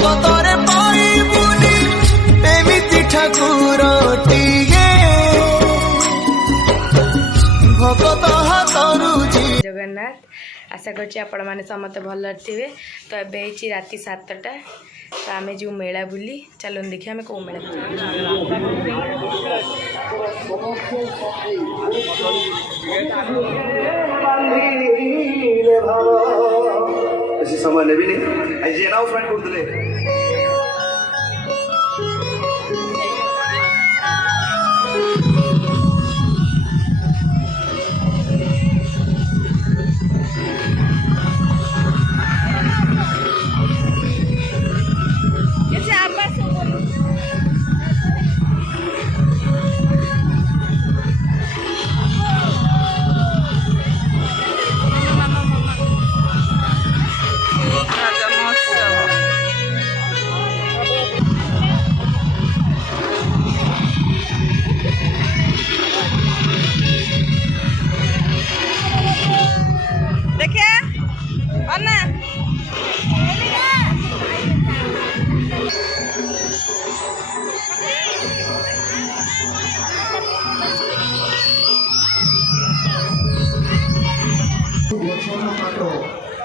जगतरे पाइबुनी एमिति ठाकुरटिए भगत हातरु जगन्नाथ आशा कर समस्त भल थे। तो ये राति 7टा तो आम जो मेला बुली चलो देखिए आम कौ मेला समय नेबी नहीं अनाउंसमेंट करते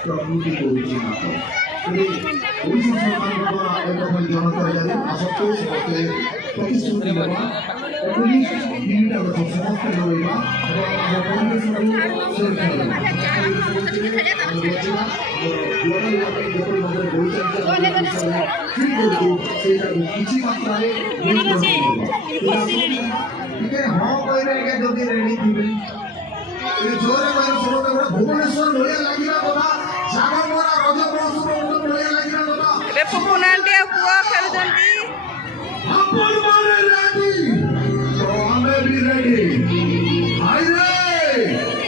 प्रकृति भुवनेश्वर बढ़िया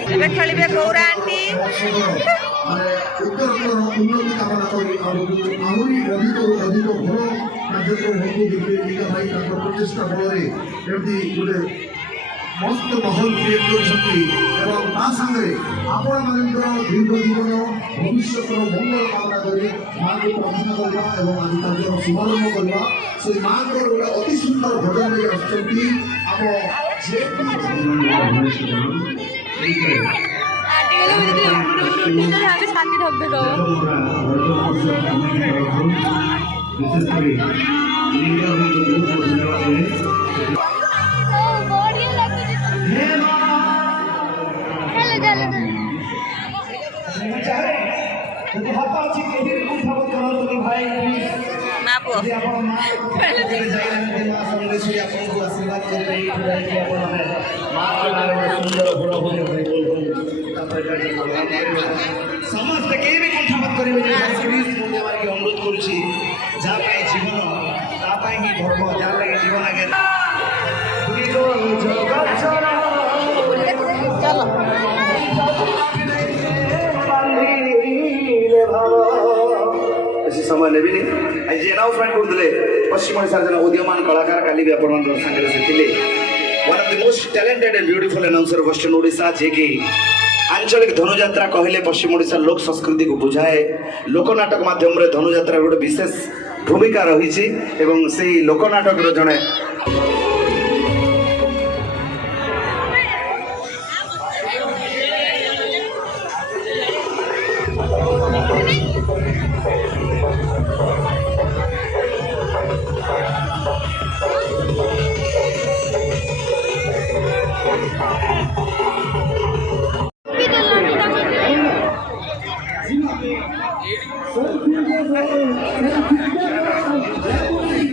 लगे खेलिए गौरा आंटी उन्नति कामना प्रचेषा फल गोटे मस्त महल क्रिएट कर आपण मान दीर्घ जीवन भविष्य मंगल कामना करें माँ को प्रार्थना करवा आज कार्य शुभारंभ करवा से माँ को गोटे अति सुंदर भजन समस्त के भी कंठापत करेंगे अनुरोध करुच्ची जहाँ जीवन तापाई ही धर्म जहाँ लगे जीवन आगे समय नेबी नहीं अनाउंसमेंट करते पश्चिम ओडिशा जन उदीयमान कलाकार काली भी आपण सागर से one of the most talented and beautiful announcer western Odisha जे कि आंचलिक धनुयात्रा कहले पश्चिम ओडिशा लोक संस्कृति को बुझाए लोकनाटक माध्यम रे धनुयात्रा गोटे विशेष भूमिका रही एवं से लोकनाटक जड़े